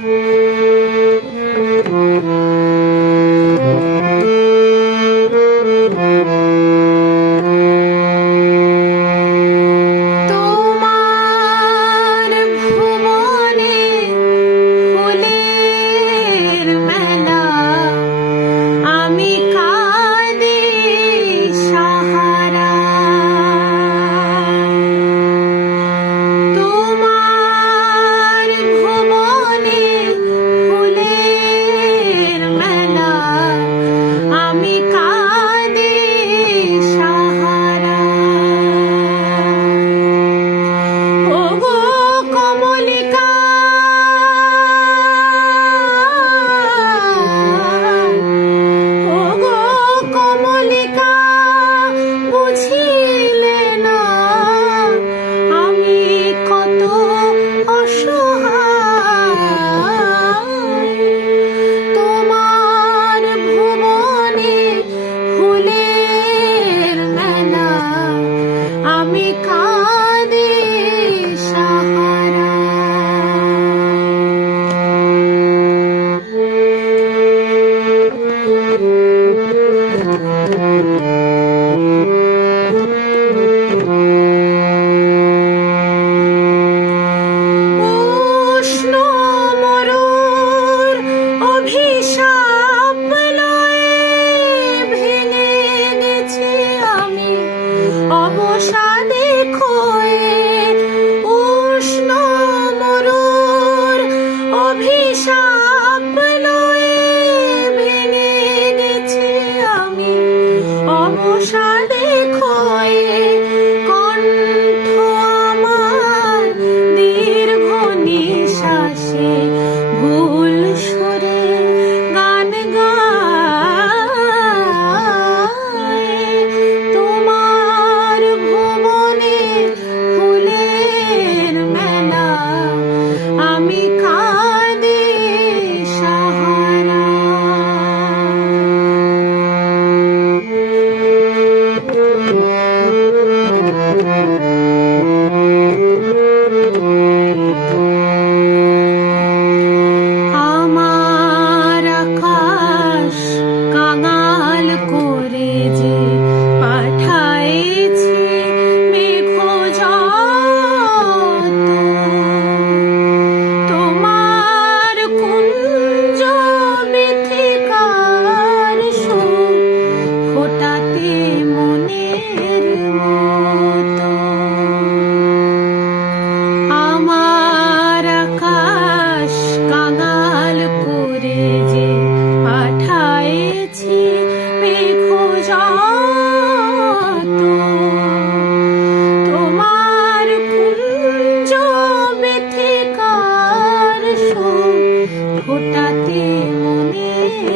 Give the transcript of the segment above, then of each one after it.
Música sunshine.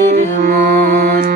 Edmond.